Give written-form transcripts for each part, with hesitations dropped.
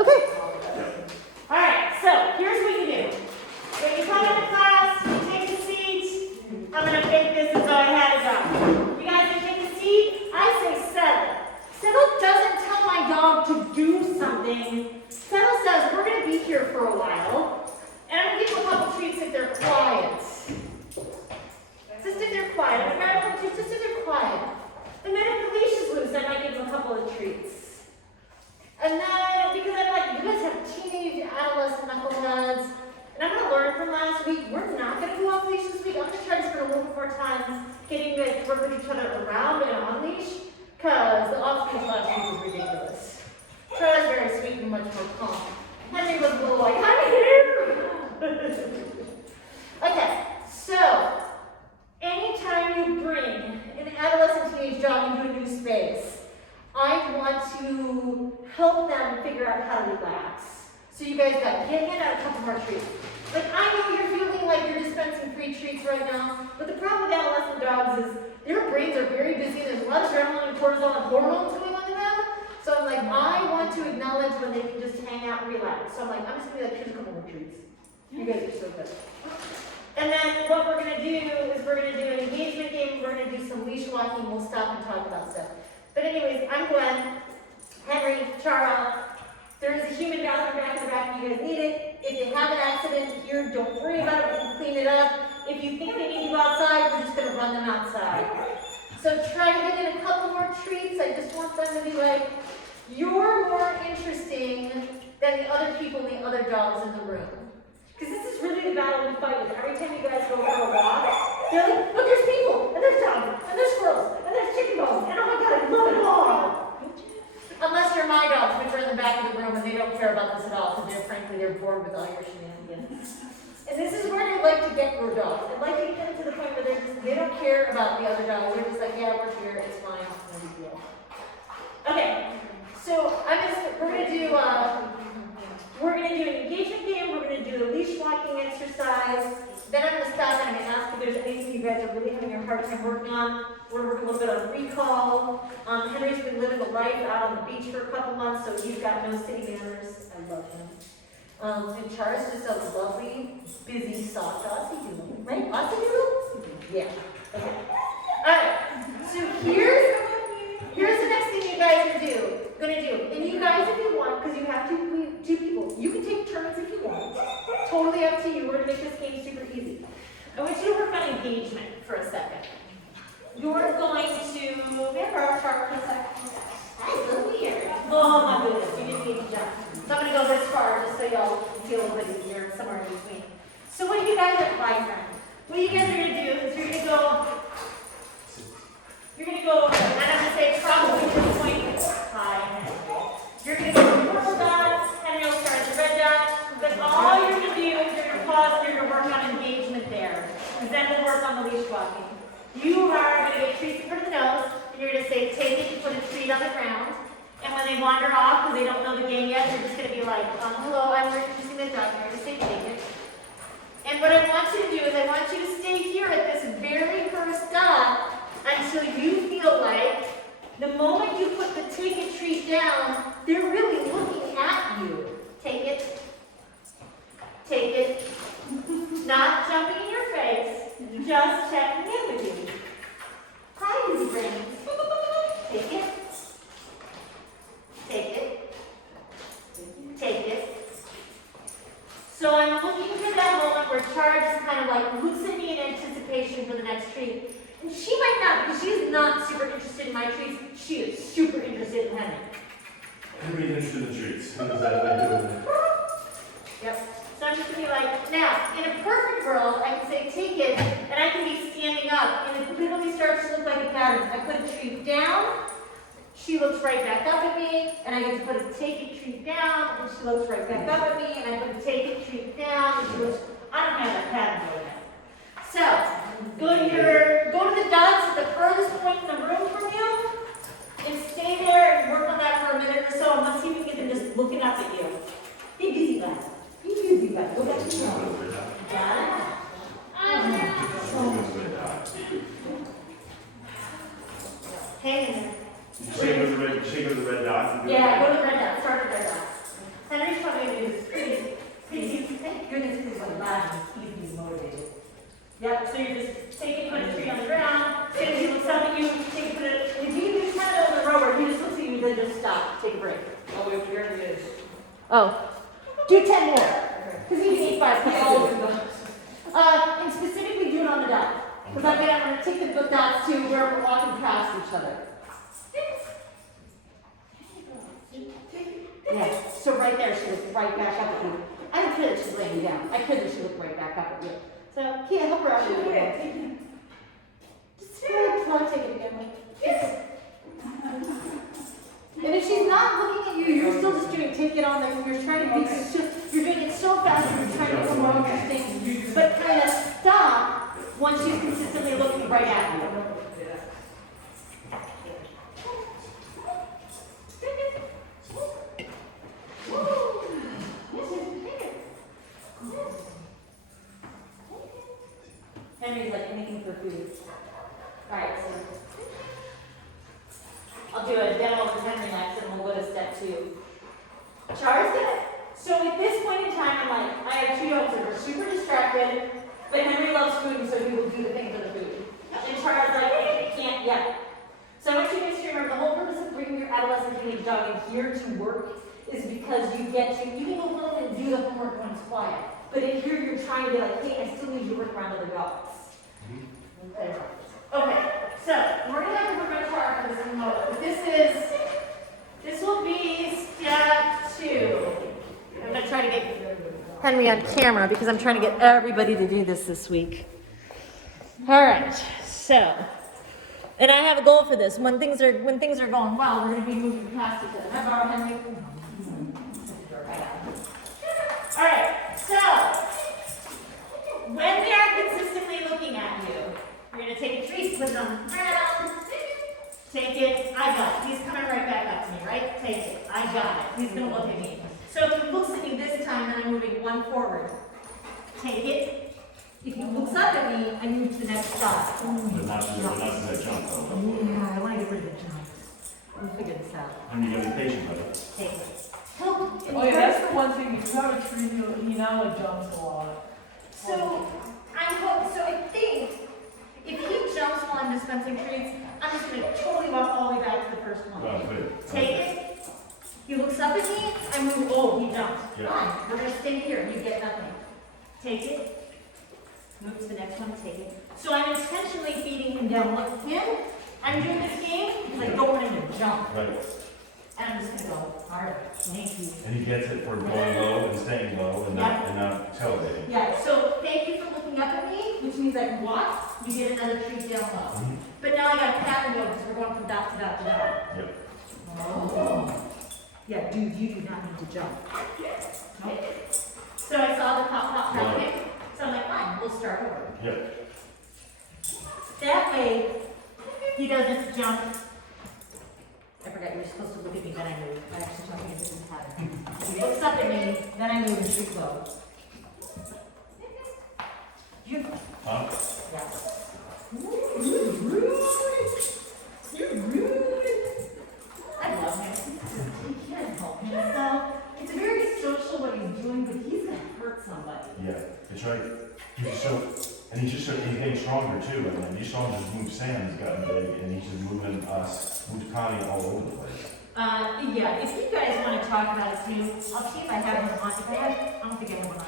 Okay. All right, so here's what you do. When you come into class, you take a seat. I'm going to fake this as though I had a job. You guys can take a seat. I say settle. Settle doesn't tell my dog to do something. Settle says we're going to be here for a while, and I'm going to give them a couple treats if they're quiet. Just if they're quiet. I'm going to just if they're quiet. And then if the leash is loose, I might give them a couple of treats. And then, because I'm like, you guys have teenage, adolescent knuckleheads, and I'm going to learn from last week, we're not going to go off leash this week. I'm going to try to spend a little bit more time getting you guys to work with each other around and on leash, because the off leash last week was ridiculous. Charlie's very sweet and much more calm. Henry was a little like, I'm here! Okay, so, anytime you bring an adolescent teenage dog into a new space, I want to help them figure out how to relax. So you guys got get out a couple more treats. Like I know you're feeling like you're dispensing free treats right now, but the problem with adolescent dogs is their brains are very busy. There's a lot of adrenaline and cortisol and hormones going on in them. So I'm like, I want to acknowledge when they can just hang out and relax. So I'm like, I'm just gonna be like, here's a couple more treats. You guys are so good. And then what we're gonna do is we're gonna do an engagement game. We're gonna do some leash walking. We'll stop and talk about stuff. But anyways, I'm Gwen, Henry, Chara. There is a human bathroom back in the back if you guys need it. If you have an accident here, don't worry about it. We can clean it up. If you think they need to go outside, we're just going to run them outside. So try to get in a couple more treats. I just want them to be like, you're more interesting than the other people and the other dogs in the room. Because this is really the battle we fight with. Every time you guys go for a walk, they're like, but there's people, and there's dogs, and there's squirrels, and there's chicken bones, and oh my god, I love it all. Unless you're my dogs, which are in the back of the room, and they don't care about this at all, because they're bored with all your shenanigans. And this is where I like to get your dogs. I'd like to get them to the point where they don't care about the other dogs. They're just like, yeah, we're here, it's fine, no big deal. Okay, so we're gonna do an engagement game. We're gonna do a leash walking exercise. Then I'm gonna stop and I'm gonna ask if there's anything you guys are really having a hard time working on. We're working a little bit on recall. Henry's been living a life out on the beach for a couple months, so he's got no city manners. I love him. And Chara's just a lovely, busy, soft Aussie doodle. Right? Aussie doodle? Yeah. Okay. Alright. So here's the next thing you guys are gonna do. And you guys, if you want, because you have two people, you can take turns if you want. Totally up to you. We're gonna make this game super easy. I want you to work on engagement for a second. You're going to remember our chart for a second. That's so weird. Oh my goodness, you didn't need to jump. So I'm gonna go this far just so y'all feel a little bit easier somewhere in between. So what do you guys are like then? What you guys are gonna do is you're gonna go, and I'm gonna say probably to the point high. You're gonna go to the purple dot, and you'll start the red dot. But all you're gonna do is you're gonna pause and you're gonna work on engagement there. Because then we'll work on the leash walking. You are gonna get treats in front of the nose, and you're gonna say, take it, you put a treat on the ground. And when they wander off, because they don't know the game yet, you're just gonna be like, hello, I'm introducing the dog, you're gonna say, take it. And what I want you to do is I want you to stay here at this very first dot until you feel like the moment you put the take it treat down, they're really looking at you. Take it. Take it. Not jumping in your face, just checking in with you. Hi, Miss Brains. Take it. Take it. Take it. So I'm looking for that moment where Chara just kind of like looks at me in anticipation for the next treat. And she might not, because she is not super interested in my treats. She is super interested in Henry. Henry's interested in treats. How does that do? Yep. So I'm just going to be like, now, in a perfect world, I can say take it, and I can be standing up, and it literally starts to look like a pattern. I put a treat down, she looks right back up at me, and I get to put a take it treat down, and she looks right back up at me, and I put a take it treat down, and she looks, I don't have that pattern going on. So, go to the dots at the furthest point in the room from you, and stay there and work on that for a minute or so, and let's see if we can get them just looking up at you. Be busy, guys. Be busy, guys. Go back to the room. Yeah. Hang in there. Shake with the red dots. Yeah, go to the red dots. Start with red dots. And Oh, do 10 more. Because you need 5 pounds. And specifically do it on the dot. Because I'm going to take the dots to where we're walking past each other. Yeah, so right there, she looks right back up at you. I don't care that she's laying down. I care that she looked right back up at you. So, Kia, help her out a little bit. Just come on, take it again. Yes. And if she's not looking at you, you're still just doing take it on there. You're trying to be, you're doing it so fast, you're trying to promote your things, but kind of stop once she's consistently looking right at you. Henry's like anything for food. Alright, so I'll do a demo with Henry next and we'll go to step 2. Char's good. So at this point in time, I'm like, I have 2 dogs that are super distracted, but Henry loves food, and so he will do the thing for the food. And Char's like, I can't yet. So I want you guys to remember the whole purpose of bringing your adolescent teenage dog in here to work is because you can go home and do the homework when it's quiet. But in here, you're trying to be like, hey, I still need you to work around other dogs. Okay. Okay, so we're gonna have to work on Char for this in a moment. This will be step 2. I'm gonna try to get Henry on camera because I'm trying to get everybody to do this week. All right, so, and I have a goal for this. When things are going well, we're gonna be moving past each other. Can I borrow Henry? All right, so when we are consistently looking at you, you're going to take a treat, put it on the ground, take it, I got it. He's coming right back up to me, right? Take it, I got it. He's going to look at me. So if he looks at me this time, then I'm moving 1 forward. Take it. If he looks up at me, I move to the next spot. But not to that jump, though. Yeah, I want to get rid of the jump. We'll figure this out. And you gotta be patient with it. Take it. Help. Oh yeah, that's the one thing. If you have a tree, he now like jumps a lot. So I think if he jumps while I'm dispensing treats, I'm just going to totally walk all the way back to the first one. Oh, good. Take it. He looks up at me. I move. Oh, he jumped. Yeah. Fine. We're going to stay here. You get nothing. Take it. Move to the next one. Take it. So I'm intentionally feeding him down. Look, him. I'm doing this game because I don't want him to jump. Right. And I'm just going to go, all right, thank you. And he gets it for going low and staying low and not accelerating. Yeah, so thank you for looking up at me, which means I can walk, you get another treat down low. Mm-hmm. But now I got to pat and go because we're going from dot to dot to dot. Yep. Oh. Yeah, dude, you do not need to jump. Nope. So I saw the pop jumping, so I'm like, fine, we'll start over. Yep. That way, he doesn't jump. I forgot you were supposed to look at me, then I move. I actually told you this is happening. He looks up at me, then I move and treat low. You. Huh? Yeah. You're rude. You're rude. I love him. He can't help himself. It's very social what he's doing, but he's gonna hurt somebody. Yeah, that's right. He's getting stronger too. I mean, you saw him just move Sam, he's gotten big, and he's just moving us, moved Connie all over the place. Yeah, if you guys want to talk about it too, I'll see if I have him on. I don't think I have him on me.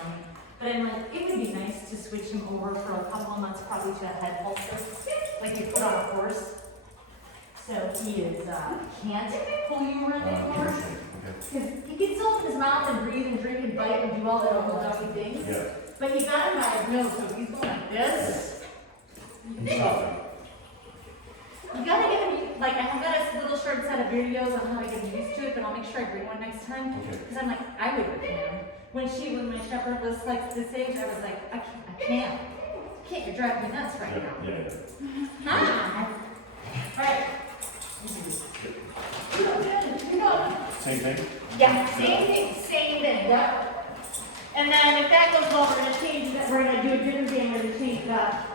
But I'm like, it would be nice to switch him over for a couple of months, probably to a head halter, like you put on a horse. So he can't pull you over anymore. Interesting. Because he gets open his mouth and breathe and drink and bite and do all the normal doggy things. Yeah. But you got him by his nose, so he's going like this. He's stopping. You gotta get him, like, I've got a little short set of videos on how to get him used to it, but I'll make sure I bring one next time. Okay. Because I'm like, I would recommend. When my shepherd was like this age, I was like, I can't. You're driving me nuts right now. Yeah. Hi. All right. You go. Same thing? Yeah, same thing, yep. And then if that goes well, we're gonna change that, we're gonna do a different game, we're gonna change that.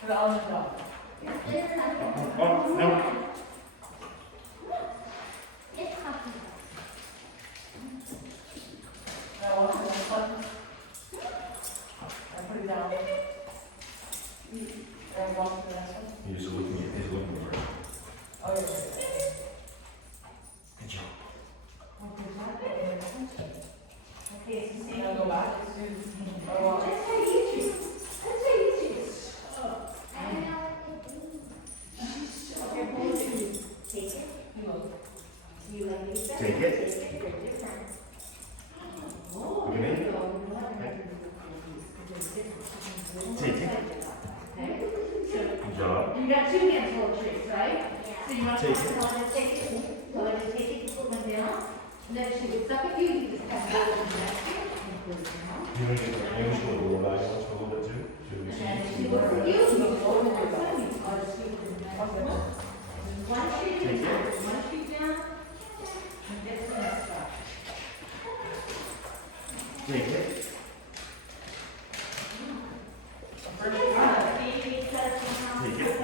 For the other dog. Oh, no. Now watch the next one. I put it down. And walk to the next one. He's looking for it. Oh yeah. Do you like these? Take it. Take it, they're different. Oh, Look at there me. you go. You know what? I'm gonna do these different. Take it. Okay. So, Good job. you got 2 hands full of treats, right? So you want to Take it. go ahead and take it. Go ahead and take it, put one down. And then she would suck at you, you just kind of hold it next to you. And put it down. You want to get the image a little bit, a little bit too? Should we And see? then she looks at you, you hold it like that, you put a treat in the next one. One treat Take it. down, one treat down. And get the next one. Take it. Take it.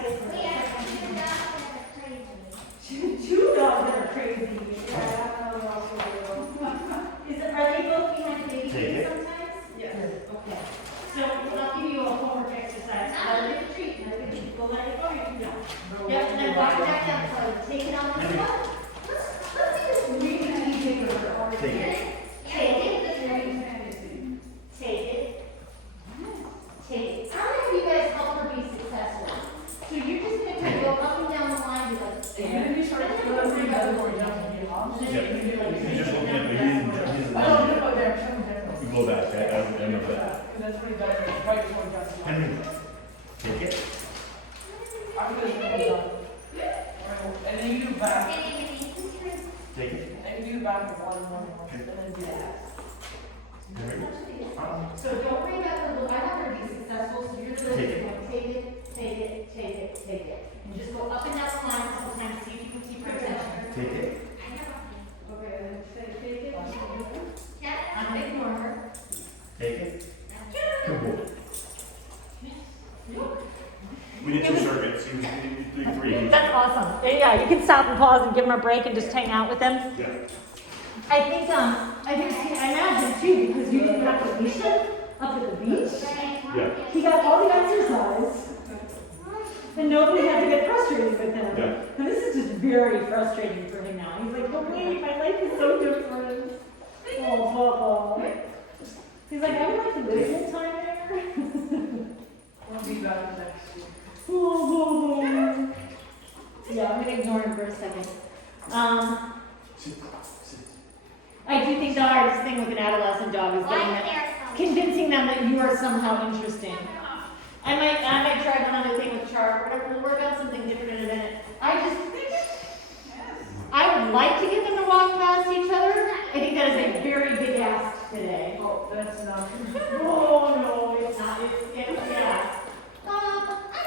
Two dogs that are crazy. Are they both behind the baby Take it. sometimes? Yes. Okay. So I'll give you a homework exercise. Now get the treat, now get the, go let it go, you can go. Yep, and then walk it back down, so take it on this one. Let's see this really easy for her. Take it. Take it. Take it. Take it. I'm gonna have you guys help her be successful. So you're just gonna kind of go up and down the line, be like, You're gonna be sort of throwing that before jumping in, huh? and then Yep. you're gonna be like, You just look at me, you didn't, I don't know, they're something different. You go back, I know that. That's pretty bad, right before jumping. Henry, take it. I'm gonna do it. Alright, and then you do back, Take it. and you do back with one, and then do that. Henry. so don't worry about the look, I want her to be successful, so you're gonna Take it. take it, take it, take it, take it. And just go up and down the line a couple times, see if you can keep her attention. Take it. Okay, then say take it. I'm gonna ignore her. Take it. Good boy. Look. We did 2 circuits, you did 3. That's awesome. Yeah, you can stop and pause and give them a break and just hang out with them. Yeah. I think, I imagine too, because you didn't have to leash him up at the beach. Yeah. He got all the exercise, and nobody had to get frustrated with him. Yeah. And this is just very frustrating for him now. He's like, but wait, my life is so different. Oh, Papa. He's like, I would like to live full time there. We'll be back next week. Oh, yeah, I'm gonna ignore him for a second. Sit. Sit. I do think the hardest thing with an adolescent dog is getting them, convincing them that you are somehow interesting. I might try one other thing with Char, whatever, we'll work out something different in a minute. I would like to get them to walk past each other. I think that is a very big ask today. Oh, that's not. Oh, no, it's not, it's, yeah. I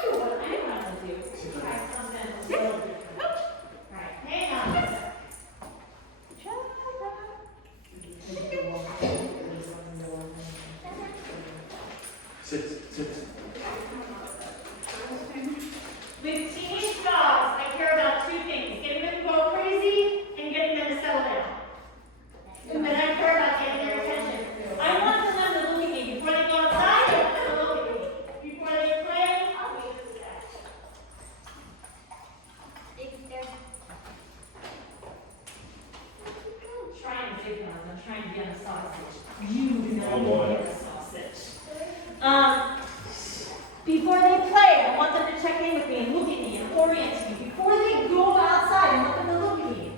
know what I want to do. Try something a little different. Alright, hang on. Sit. Sit. With teenage dogs, I care about 2 things. Getting them to go crazy and getting them to settle down. And then I care about getting their attention. I want them to look at me. Before they go outside, I want them to look at me. Before they play, I'll be with that. I'm trying to dig on. I'm trying to get a sausage. You do not Oh, need boy. to get a sausage. Before they play, I want them to check in with me and look at me and orient me. Before they go outside, I want them to look at me.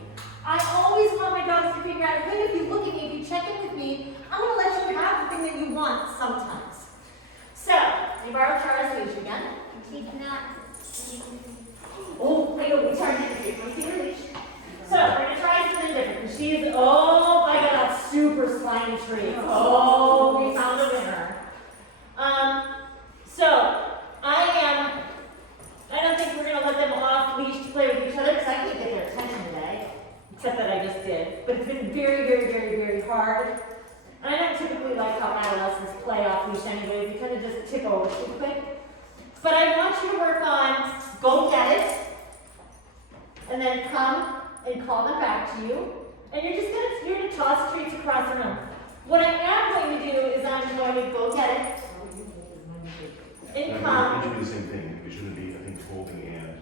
I always want my dogs to figure out, hey, if you look at me, if you check in with me, I'm going to let you have the thing that you want sometimes. So, I borrow Chara's leash again. Oh, wait, we turned it. Let's see her leash. So, we're going to try something different. She's, oh my God, that super slimy tree. Oh, we found a winner. So, I don't think we're going to let them off leash to play with each other because I can't get their attention today, except that I just did. But it's been very, very, very, very hard. And I don't typically like how adolescents play off leash anyway. They kind of just tip over too quick. But I want you to work on go get it, and then come and call them back to you. And you're going to toss treats across the room. What I am going to do is I'm going to go get it. And It come. should be the same thing. It shouldn't be, I think, holding and.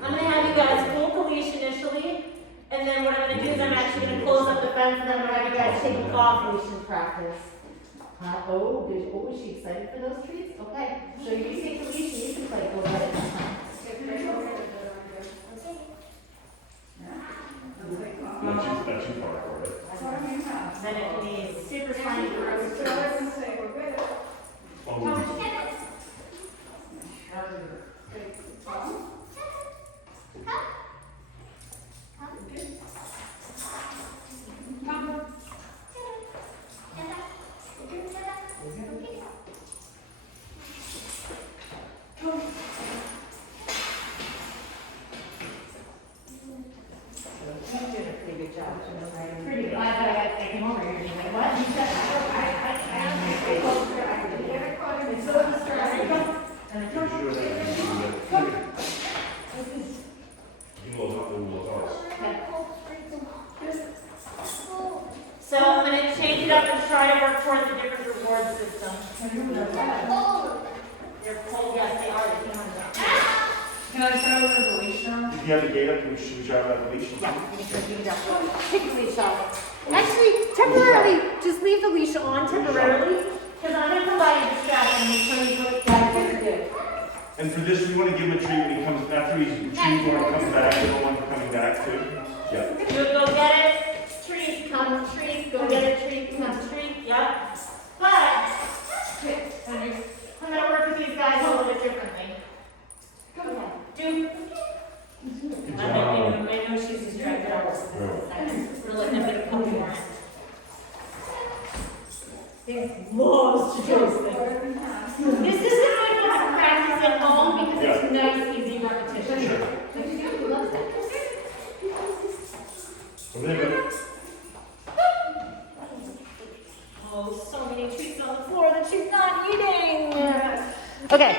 I'm going to have you guys pull the leash initially, and then what I'm going to do is I'm actually going to close up the fence, and then I'm going to have you guys take off leash in practice. Oh, is she excited for those treats? Okay, so you take the leash and you can play go get it. That's too far for it. That's what I mean, yeah. Then it can be super slimy for us. So I can say, we're good. Oh, Pretty glad that I got to take him over here. He's like, what? He said, I can't. It's so distressing. And I you sure that you will not lose us. So I'm going to change it up and try to work towards a different reward system. They're cold, yes, they are. They came on the Can I start with the leash now? If you have the gate up, should we drive out the leash? Yeah, you can keep it up. Take the leash off. Actually, temporarily, just leave the leash on temporarily, because I'm going to provide a distraction and make sure you put that good. And for this, we want to give him a treat when he comes, after he's retrieved or comes back, we don't want him coming back too. Yeah. You'll go get it. Treat, come treat. Go get it. Treat, come treat. Yep. But I'm going to work with these guys a little bit differently. Go ahead. Do. Good I job. know she's distracted. We're looking at a couple more. He loves to do this thing. This is a good one to practice at home because it's nice, easy repetition. Sure. He loves that. Over there, Oh, so many treats on the floor that she's not eating. Okay.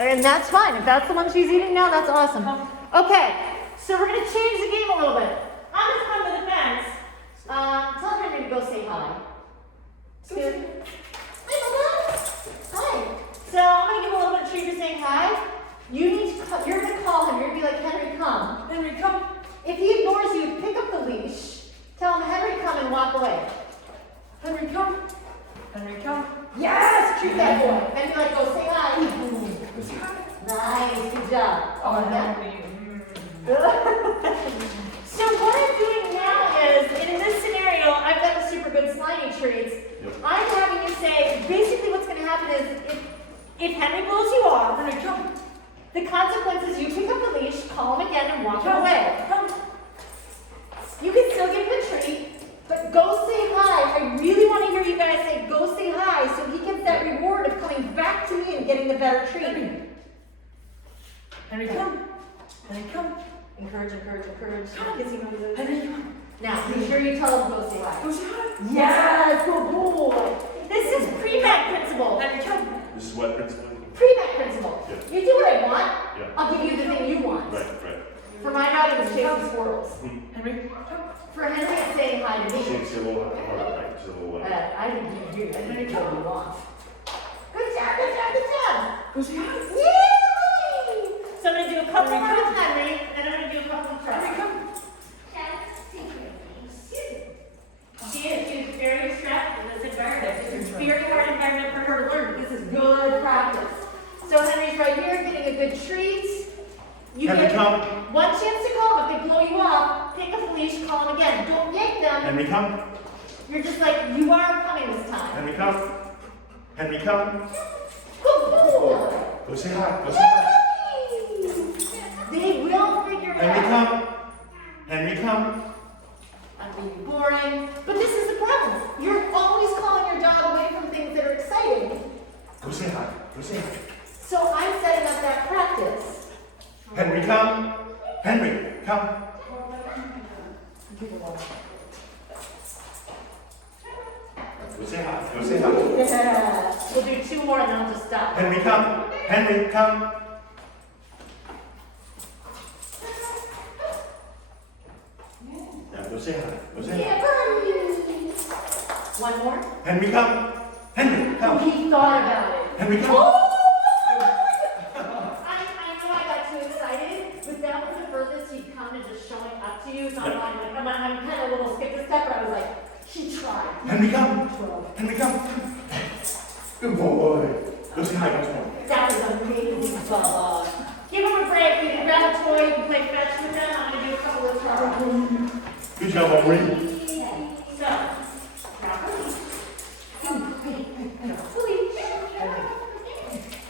And that's fine. If that's the one she's eating now, that's awesome. Okay, so we're going to change the game a little bit. I'm going to come to the fence. Tell Henry to go say hi. Hi. So I'm going to give him a little bit of treat for saying hi. You're going to call him. You're going to be like, Henry, come. Henry, come. If he ignores you, pick up the leash. Tell him, Henry, come, and walk away. Henry, come. Henry, come. Yes! Treat that boy. And be like, go say hi. Nice, good job. Oh, Yeah. no. So what I'm doing now is, in this scenario, I've got the super good slimy treats. Yep. I'm having you say, basically what's going to happen is, if Henry blows you off, Henry, come. the consequence is you pick up the leash, call him again, and walk away. Come. You can still give him a treat, but go say hi. I really want to hear you guys say, go say hi, so he gets that reward of coming back to me and getting the better treat. Henry, come. Henry, come. Encourage, encourage, encourage. Come. Kissing noises. Henry, come. Now, make sure you tell him to go say hi. Go say hi. Yes, good boy. This is pre-back principle. Henry, come. This is what principle? Pre-back principle. Yeah. You do what I want, Yeah. I'll give you the thing you want. Right. For my dog, it was chasing squirrels. Henry, come. For Henry, it's saying hi to me. It's a little, right, it's a little, I think you do. I think you what you want. Good job, good job, good job. Go say hi. Yay! So I'm going to do a couple more with Henry, and I'm going to do a couple with Henry, Trevor. come. She's very distracted in this environment. It's a very hard environment for her to learn. This is good practice. So Henry's right here getting a good treat. You Henry, get come. one chance to call him. If they blow you off, pick up the leash, call him again. Don't yank them. Henry, come. You're just like, you are coming this time. Henry, come. Henry, come. Good boy. Go say hi. Go say hi. They will figure it Henry, out. come. Henry, come. I'm being boring. But this is the problem. You're always calling your dog away from things that are exciting. Go say hi. Go say hi. So I'm setting up that practice. Henry, come. Henry, come. Go say hi. Go say hi. Yeah. We'll do two more and then I'll just stop. Henry, come. Henry, come. Yeah, go say hi. Go say hi. Yeah, buddy. One more. Henry, come. Henry, Oh, come. he thought about it. Henry, come. Oh! I know I got too excited, but that was the furthest he'd come to just showing up to you. So I'm like, I'm kind of a little skip a step, but I was like, she tried. Henry, come. Henry, come. Good boy. Go say hi once more. That was amazing, Bubba. Give him a break. You can grab a toy Good job, Henry. So, now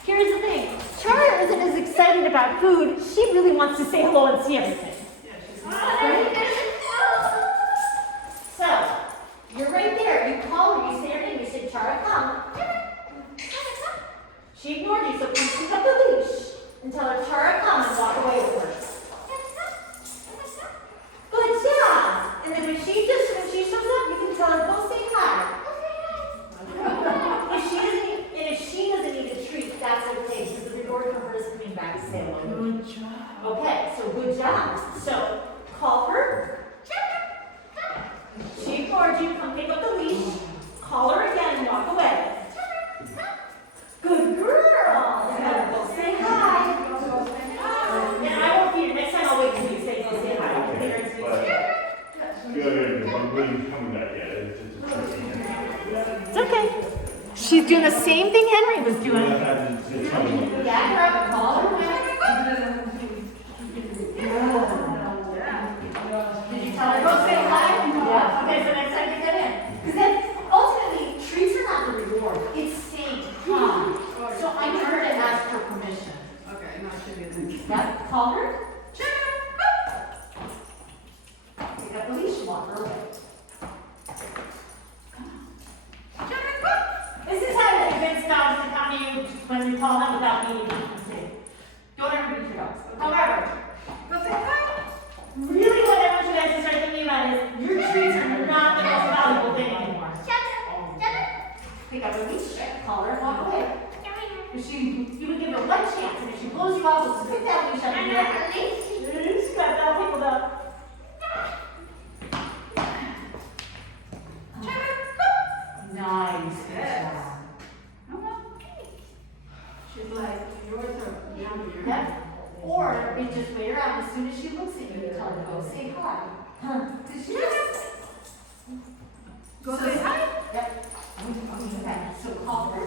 here's the thing. Chara isn't as excited about food. She really wants to say hello and see everything. So, you're right there. You call her, you say her name, you say, Chara, come. She ignored you, so please pick up the leash and tell her, Chara, come, and walk away with her. Good job. And then when she shows up, you can tell her, go say hi. If she doesn't need a treat, that's okay, because the reward from her is coming back to say hello. Good job. Okay, so good job. So, call her. She ignored you, come pick up the leash. Call her again and walk away. Good girl. Now go say hi. And I won't be here. Next time I'll wait till you say go say hi. Good. I'm really coming back yet. It's okay. She's doing the same thing Henry was doing. Yeah, grab a call her. Did you tell her go say hi? Yeah. Okay, so next time you get in. Because then ultimately, treats are not the reward. It's staying calm. So I need her to ask her permission. Okay, no, I should be there. Yeah, call her. Pick up the leash and walk her away. This is how the convince dogs to come to you when you call them without needing to. Don't ever beat your dogs. However, really what I want you guys to start thinking about is your treats are not the most valuable thing anymore. Pick up a leash, call her, and walk away. If you would give her one chance, and if she pulls you off, just pick that leash up and you're like, she's got that tickled up. Nice. Good job. She's like, your turn. Yep. Or you just wait around. As soon as she looks at you, you tell her to go say hi. Did she just go say hi? Yep. Okay. So call her.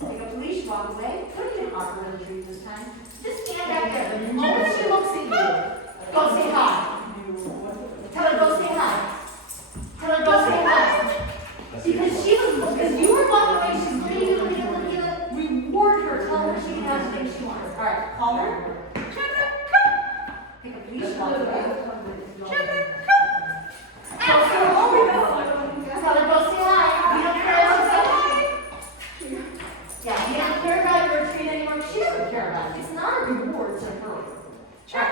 Pick up the leash, walk away. Don't even offer her the treat this time. Just stand back there. The moment she looks at you, go say hi. Tell her go say hi. Tell her go say hi. Because you were walking away, she's looking at you, reward her, tell her she can have the things she wants. Alright, call her. Pick up the leash, walk away. Tell her go say hi. You don't care about her. Yeah, you don't care about your treat anymore. She doesn't care about it. It's not a reward to her. Tell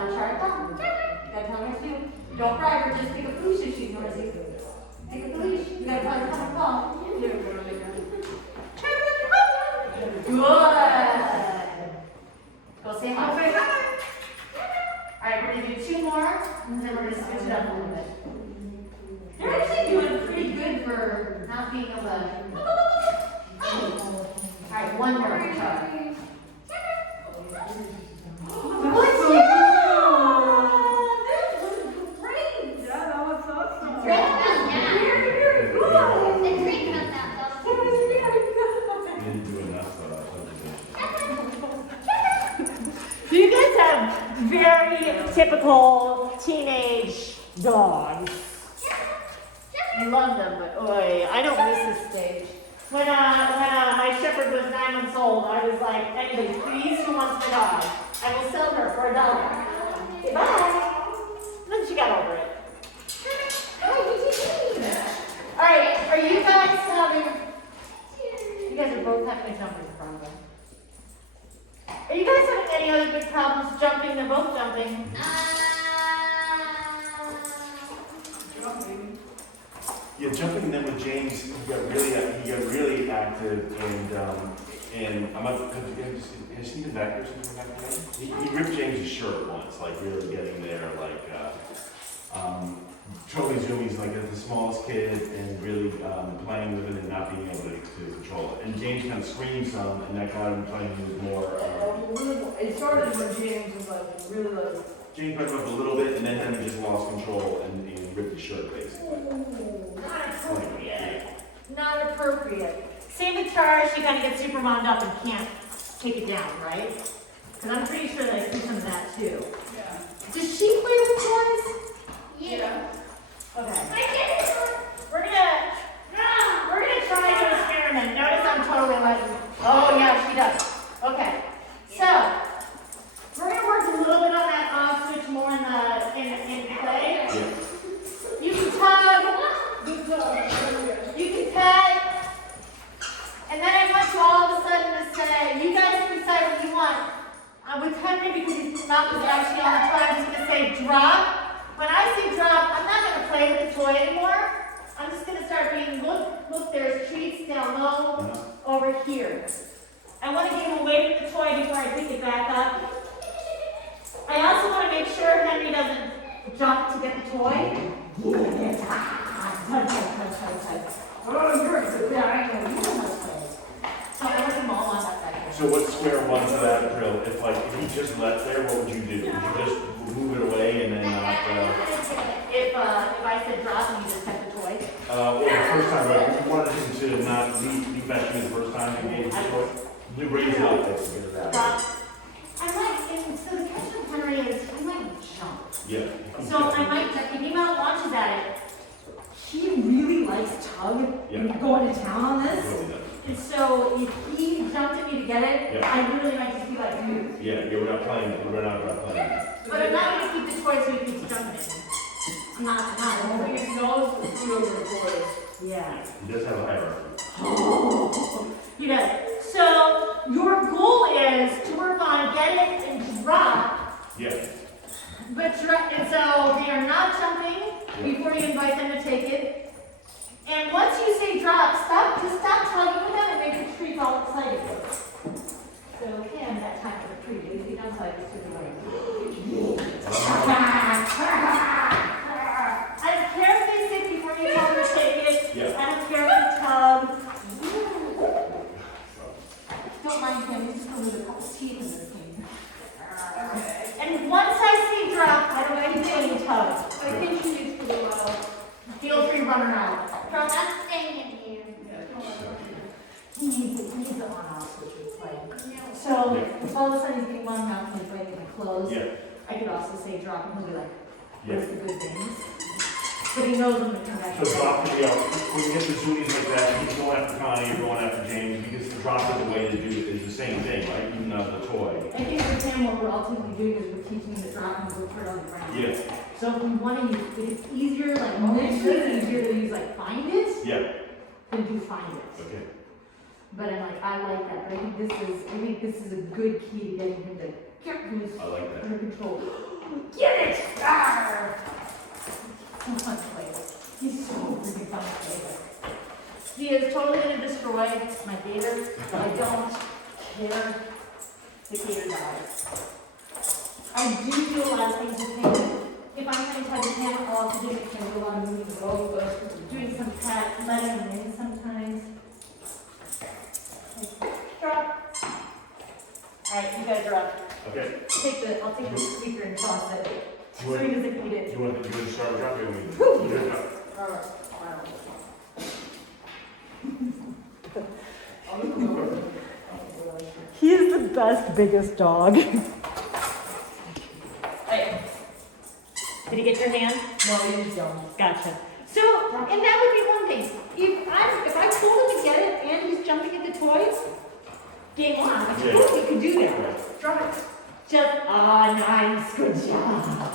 her, Chara, come. You gotta tell her to. Don't bribe her, just pick up the leash if she ignores you. Pick up the leash. You gotta tell her to come and call. Good. Go say hi. Alright, we're gonna do two more, and then we're gonna switch it up a little bit. You're actually doing pretty good for not being able to. Alright, one more for Chara. Good job! You guys have very typical teenage dogs. I love them, but oy, I don't miss this stage. When my shepherd was 9 months old, I was like, anybody, please, who wants my dog? I will sell her for $1. Okay, bye. And then she got over it. All right, are you guys having? You guys are both having a jumping problem. Are you guys having any other big problems jumping? They're both jumping. Yeah, jumping then with James, he got really active, and I'm up. Has he been back there since we're back there? He ripped James's shirt once, like really getting there, like totally Zoomies, like the smallest kid, and really playing with it and not being able to control it. And James kind of screamed some, and that got him playing with more. It started when James was like really like. James played with a little bit, and then he just lost control and ripped his shirt basically. Not appropriate. Not appropriate. Same with Chara, she kind of gets super wound up and can't take it down, right? Because I'm pretty sure that I see some of that too. Yeah. Does she play with toys? Yeah. Okay. We're gonna try to experiment. Notice I'm totally like, oh yeah, she does. Okay. So we're gonna work a little bit on that off switch more in play. Yeah. You can tug, you can pet, and then I want you all of a sudden to say, you guys can decide what you want. With Henry, because his mouth is actually on the toy, I'm just gonna say drop. When I say drop, I'm not gonna play with the toy anymore. I'm just gonna start being, look, there's treats down low over here. I wanna get him away from the toy before I pick it back up. I also wanna make sure Henry doesn't jump to get the toy. Oh, you're so good. I know you know how to play. So I want them all on that side. So what's square one to that drill? If he just left there, what would you do? Would you just move it away and then not? If I said drop and you just kept the toy. Well, the first time, right? You wanted him to not leave back to me the first time you gave the toy. You raise it up, let's get it out. I might, and so the catch with Henry is he might jump. Yeah. So I might, if he launches at it, he really likes tug and going to town on this. Really does. And so if he jumped at me to get it, I really might just be like, Yeah, we're not playing. We're not playing. But I'm not going to keep the toy so he keeps jumping. I'm not. So his nose is through over the toys. Yeah. He does have a hierarchy. He does. So your goal is to work on get it and drop. Yeah. And so they are not jumping before you invite them to take it. And once you say drop, stop tugging with them and make the treats all excited. So him, that time for the treat, if he does like this to the way. I don't care if they sit before you tell them to take it. Yeah. I don't care if they tug. Don't mind him, he's just going to lose a couple teeth in this thing. And once I say drop, I don't know anything when you tug. I think she needs to go out. Feel free runner out. From that thing in here. He needs it on off switch with play. So if all of a sudden he's getting long enough and he's ready to close, I could also say drop and he'll be like, where's the good things? But he knows when to come back. So drop can be out. When you get the zoomies like that, he's going after Connie, you're going after James, because the drop is the way to do it. It's the same thing, right? Even out the toy. I think with him, what we're ultimately doing is we're teaching him to drop and go put it on the ground. Yeah. So if we want to use, if it's easier, like initially it's easier to use like find it, than do find it. Okay. But I'm like, I like that, but I think this is a good key to getting him to get loose I like that. under control. Get it! Arr! So fun to play with. He's so freaking fun to play with. He is totally gonna destroy my gator. I don't care. The gator dies. I do a lot of things with him. If I'm going to try to hand off to do a lot of moving over, doing some cat, letting him in sometimes. Drop. Alright, you guys are up. Okay. I'll take the speaker and toss it. So You he want, doesn't eat it. you want to start with dropping? He is the best, biggest dog. Hey. Did he get your hand? No, you don't. Gotcha. So, and that would be one thing. If I told him to get it and he's jumping at the toys, game on. I told you could do that. Drop it. Just, nice, good job.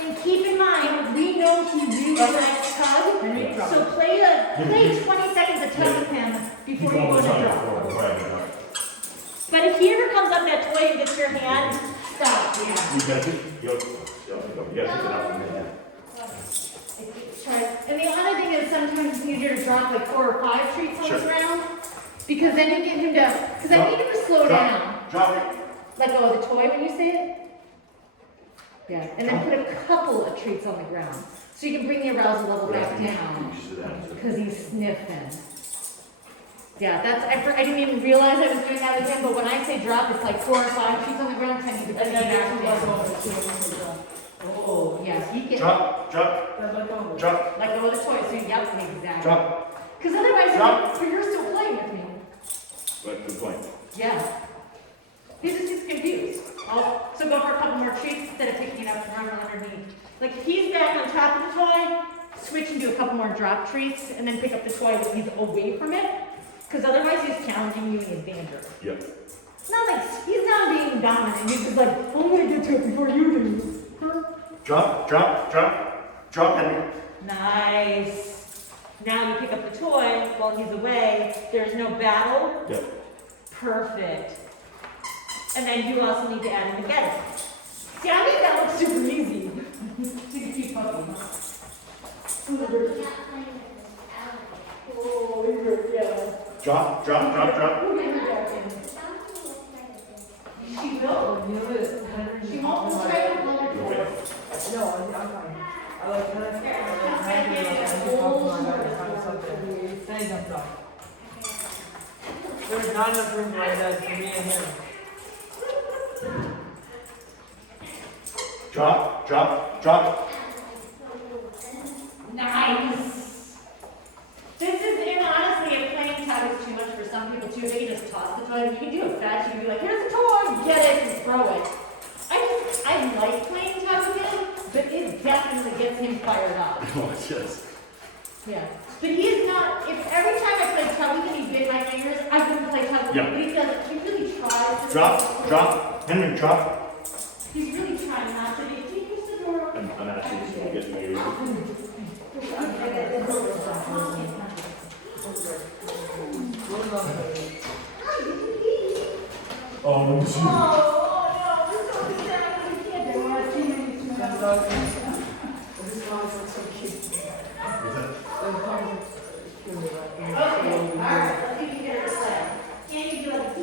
And keep in mind, we know he really likes tug, so play 20 seconds of tug with him before you go to drop. But if he ever comes up that toy and gets your hand, stop. You got it? Yep. And the other thing is sometimes it's easier to drop like 4 or 5 treats on the ground, because then you get him to, because I need him to slow down. Drop it. Let go of the toy when you say it. Yeah, and then put a couple of treats on the ground, so you can bring the arousal level back down, because he's sniffing. Yeah, I didn't even realize I was doing that with him, but when I say drop, it's like 4 or 5 treats on the ground, trying to get the And then back after down. that's all the kids. Oh, yeah, he can. Drop. Let go. Let go of the toy, so you yep, exactly. Drop. Because otherwise, Drop. you're still playing with me. But good point. Yeah. He's just confused. Oh, so go for a couple more treats instead of picking it up and running underneath. Like if he's back on top of the toy, switch and do a couple more drop treats and then pick up the toy when he's away from it. Because otherwise he's challenging you in his danger. Yep. It's not like he's not being dominant. He's just like, I'm gonna get to it before you do. Drop, Henry. Nice. Now you pick up the toy while he's away. There's no battle. Yep. Perfect. And then you also need to add him again. See, I think that looks super easy. You can keep puppy. Oh, you're yeah. Drop. She will. She won't straight up on her Okay. No, I'm fine. I like that. There's not enough room like that for me and him. Drop. Nice. This is, and honestly, a playing tag is too much for some people too. They can just toss the toy. You can do a fetch. You can be like, here's the toy, get it, and throw it. I like playing tag with him, but it definitely gets him fired up. Oh, it's just. Yeah. But he is not, if every time I play tug with him, he bit my fingers, I wouldn't play tug with him. Yeah. But he doesn't, he really tries to. Drop. Henry, drop. He's really trying not to be. He was adorable. I'm actually just gonna get married. Oh, let me see. Oh, no, we're so sad. We can't do it. Okay, all right, let's see if you get it this way. Can you do like,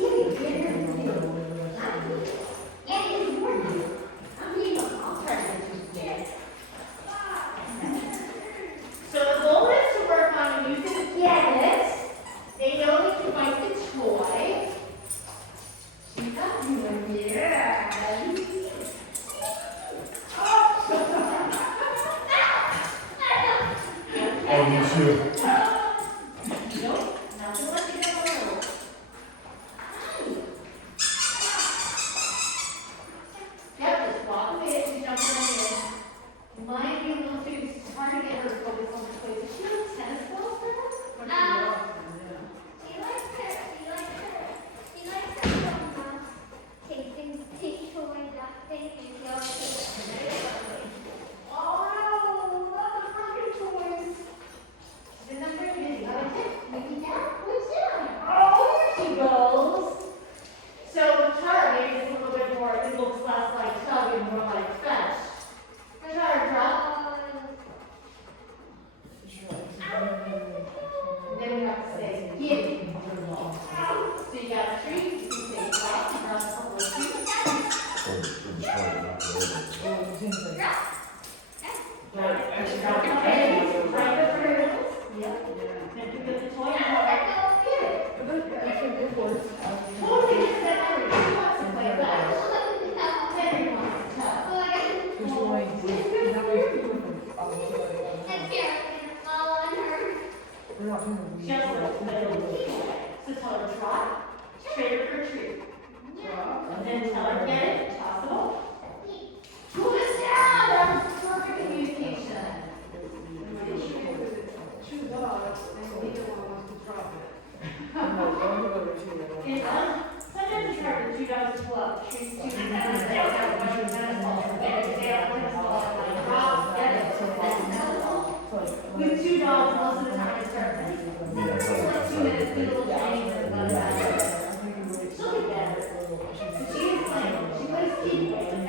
so the goal is to work on when you can get it. They know they can find the toy. Yeah. Oh, you too. Nope, nothing like it on the road. Yep, just walk away as you jump in. Might be a little too, it's hard to get her to focus on the toys. Is she like tennis balls for her? She likes her taking toy dusting and Oh, not the pumpkin toys. She's not very busy. maybe now. What's that? Oh, here she goes. So with her, maybe it's a little bit more, it looks less like tug and more like fetch. Try to drop. And then we have to say, give. So you got a treat, you can say drop, and drop a couple of treats. Okay, right over here. Yep. Then pick up the toy and go back downstairs. Totally different than Henry. He wants to play fetch. Henry wants to tug. Just a little bit. So tell her trot, straight or for treat. And then tell her get it, toss it off. Move it down. That was perfect communication. Two dogs, and neither one wants to drop it. And sometimes it's hard for two dogs to pull out the treats. Two dogs have one tennis ball. Get it, stay on tennis ball. Like drop, get it. With two dogs, most of the time it's hard. Like 2 minutes, do a little training for the she'll get better. But she is playing. She plays team play.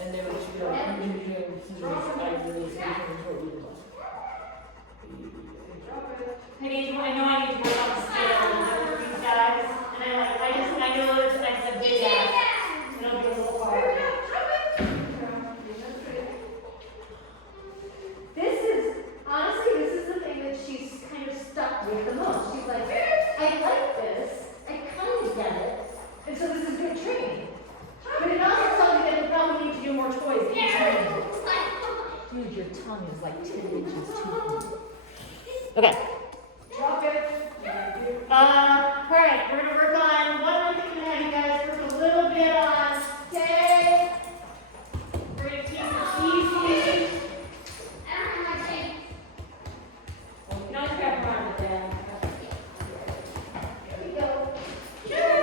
And they would shoot like scissors, I really see I know I need to work on the scale with these guys, and I know it's a big ass. It'll be a little hard. Honestly, this is the thing that she's kind of stuck with the most. She's like, I like this, I kind of get it, and so this is good training. But it also tells you that you probably need to do more toys than you train. Dude, your tongue is like 10 inches too long. Okay. Drop it. Alright, we're gonna work on one more thing. I'm gonna have you guys work a little bit on stay. We're gonna keep it easy. You don't grab around with that. Here we go. Sure.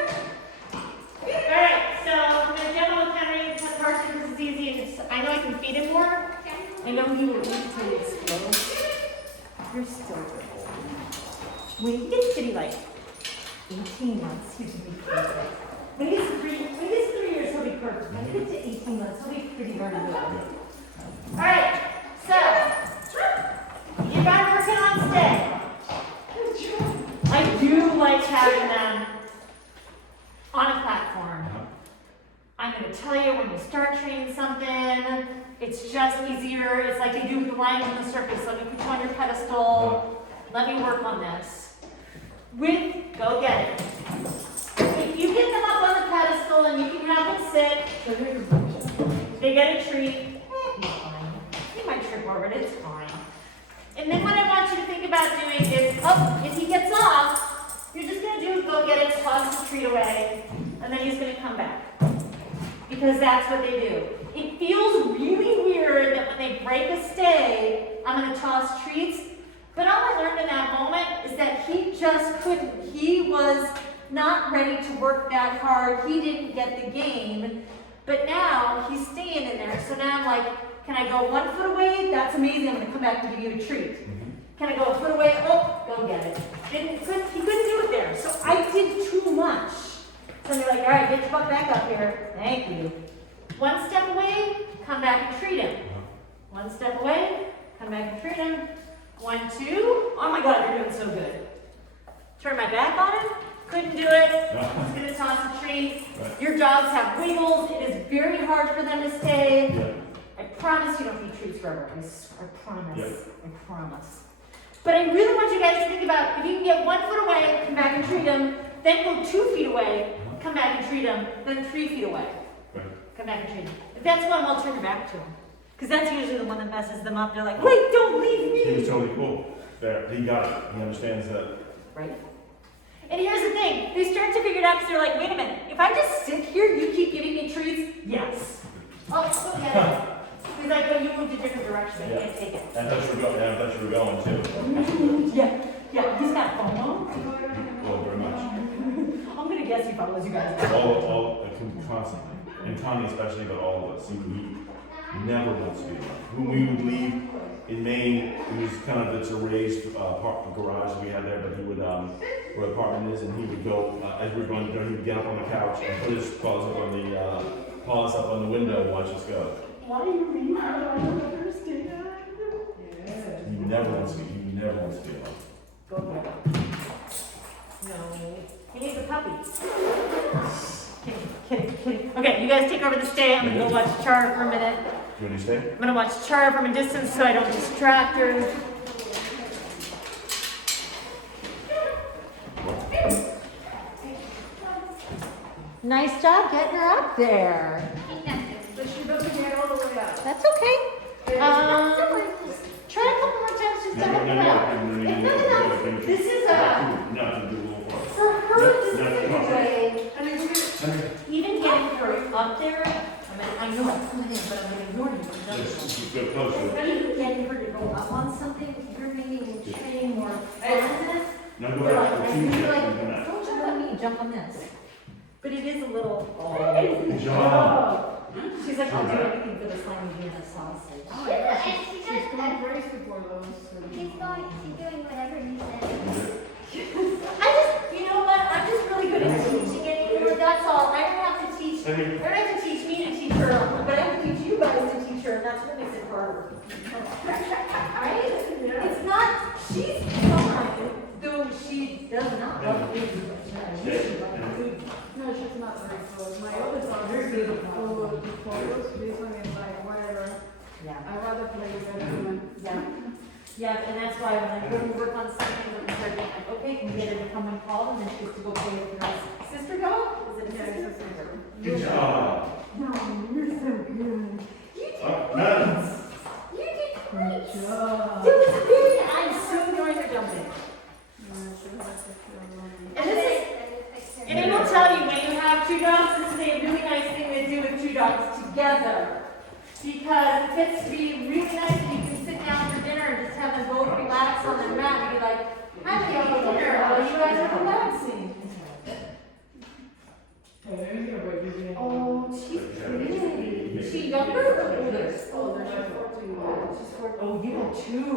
Alright, so I'm gonna demo with Henry. Carson, this is easy. I know I can feed him more. I know he will eat until he explodes. You're still good. When he gets to be like 18 months, he's gonna be perfect. When he gets 3 years, he'll be perfect. When he gets to 18 months, he'll be pretty darn good. Alright, so you guys working on stay. I do like having them on a platform. I'm gonna tell you when you start training something, it's just easier. It's like you do with the lines on the surface. Let me put you on your pedestal. Let me work on this. Go get it. If you get them up on the pedestal and you can have them sit, they get a treat. He's fine. He might trip over it, it's fine. And then what I want you to think about doing is, if he gets off, you're just gonna do go get it, toss the treat away, and then he's gonna come back. Because that's what they do. It feels really weird that when they break a stay, I'm gonna toss treats. But all I learned in that moment is that he just couldn't. He was not ready to work that hard. He didn't get the game. But now he's staying in there. So now I'm like, can I go 1 foot away? That's amazing. I'm going to come back and give you a treat. Can I go a foot away? Oh, go get it. He couldn't do it there. So I did too much. So they're like, all right, get your butt back up here. Thank you. 1 step away, come back and treat him. 1 step away, come back and treat him. 1, 2. Oh my God, you're doing so good. Turn my back on him. Couldn't do it. He's going to toss a treat. Right. Your dogs have wiggles. It is very hard for them to stay. Yeah. I promise you don't need treats forever. I promise. Yeah. I promise. But I really want you guys to think about if you can get 1 foot away, come back and treat him. Then go 2 feet away, come back and treat him. Then 3 feet away, come back and treat him. If that's one, I'll turn your back to him. Because that's usually the one that messes them up. They're like, wait, don't leave me. He was totally cool. There, he got it. He understands that. Right. And here's the thing. They start to figure it out because they're like, wait a minute. If I just sit here, you keep giving me treats? Yes. Oh, go get it. He's like, oh, you moved a different direction. I can't take it. I thought you were going too. Yeah. He's got FOMO. Well, very much. I'm going to guess he follows you guys. Constantly. And Connie especially, but all of us. He never wants to be alone. When we would leave in Maine, it was kind of, it's a raised garage we had there, but he would, where the apartment is, and he would go, as we were going to go, he would get up on the couch and put his paws up on the window and watch us go. Why are you leaving? I don't understand. He never wants to be alone. Go back. No. He needs a puppy. Kidding. Okay, you guys take over the stay. I'm gonna go watch Chara for a minute. You want to stay? I'm gonna watch Chara from a distance so I don't distract her. Nice job getting her up there. But she doesn't get all the way up. That's okay. Try a couple more times just to help her out. This is for her, this is a good way. Even getting her up there, I know I'm coming in, but I'm going to ignore you. Even getting her to go up on something, you're making the training more fun. Now go back to the two. Don't jump on me, jump on this. But it is a little. Good job. She's like, I'll do anything for this line of being a sausage. Oh my gosh, she's going to brace before those. She's doing whatever you said. You know what? I'm just really good at teaching anymore. That's all. Send me. I don't have to teach me to teach her, but I have to teach you guys to teach her, and that's what makes it harder. Right? It's not, she's fine, though she does not love food. No, she's not very good. My oldest are very good at food, photos. This one is like whatever. Yeah. I rather play with everyone. Yeah. Yeah, and that's why when I go to work on something, I'm start being like, okay, can we get her to come and call, and then she has to go play with her sister dog? Is it a Yeah, sister? it's a sister. Good job. No, you're so good. You did None. You did Good great. job. It was really, I'm so enjoying her jumping. And this is, and I will tell you, when you have two dogs, this is a really nice thing to do with two dogs together. Because it gets to be really nice if you can sit down for dinner and just have them both relax on their mat and be like, I'm having dinner while you guys are relaxing. Oh, she's pretty. Is she younger or older? Older, she's 14. She's 14. Oh, you have two.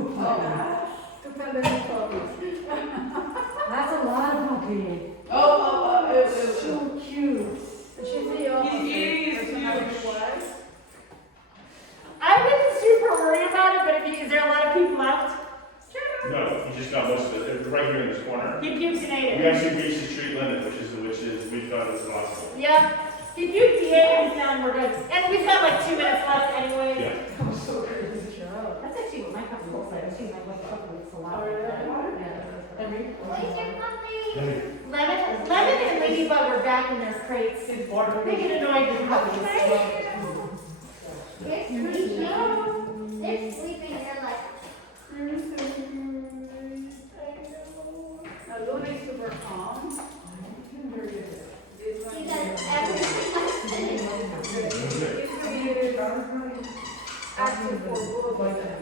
Dependent puppies. That's a lot of puppy. So cute. She's the oldest. I wasn't super worried about it, but is there a lot of people left? No, you just got most of it. They're right here in this corner. He puked and ate We it. actually reached the street limit, which is we thought it was possible. Yep. He puked, he ate it, he's done, we're good. And we've got like 2 minutes left anyway. Yeah. That's actually what my cup looks like. She's like, what the fuck looks so loud. Oh, really? Yeah. Where's your puppy? Lemon and Ladybug are back in their crates. They get annoyed with puppies. They're sleeping. They're sleeping. They're like, Luna is super calm. This one she is does everything like active for both of them.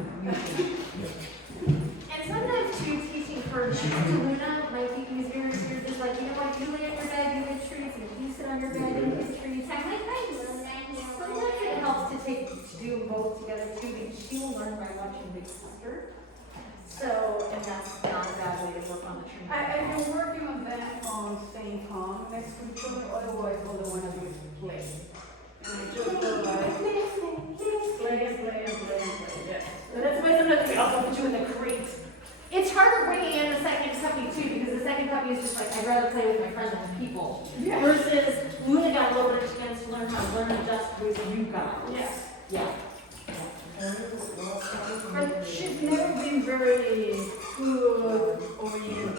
And sometimes too, teaching her next to Luna might be easier if you're just like, you know what, you lay on your bed, you get treats, and if you sit on your bed, you get treats. I'm like, hi, Luna. Sometimes it helps to do them both together too, because she will learn by watching Big Sister. So, and that's not a bad way to work on the training. I've been working on them on staying calm next to each other, otherwise all they want to do is play. And I just go like, play, yes. But that's why sometimes we also put you in the crate. It's harder bringing in the second puppy too, because the second puppy is just like, I'd rather play with my friends than people. Yeah. Versus Luna got a little bit of chance to learn how to learn and adjust with you guys. Yes. Yeah. But she's never been very food oriented.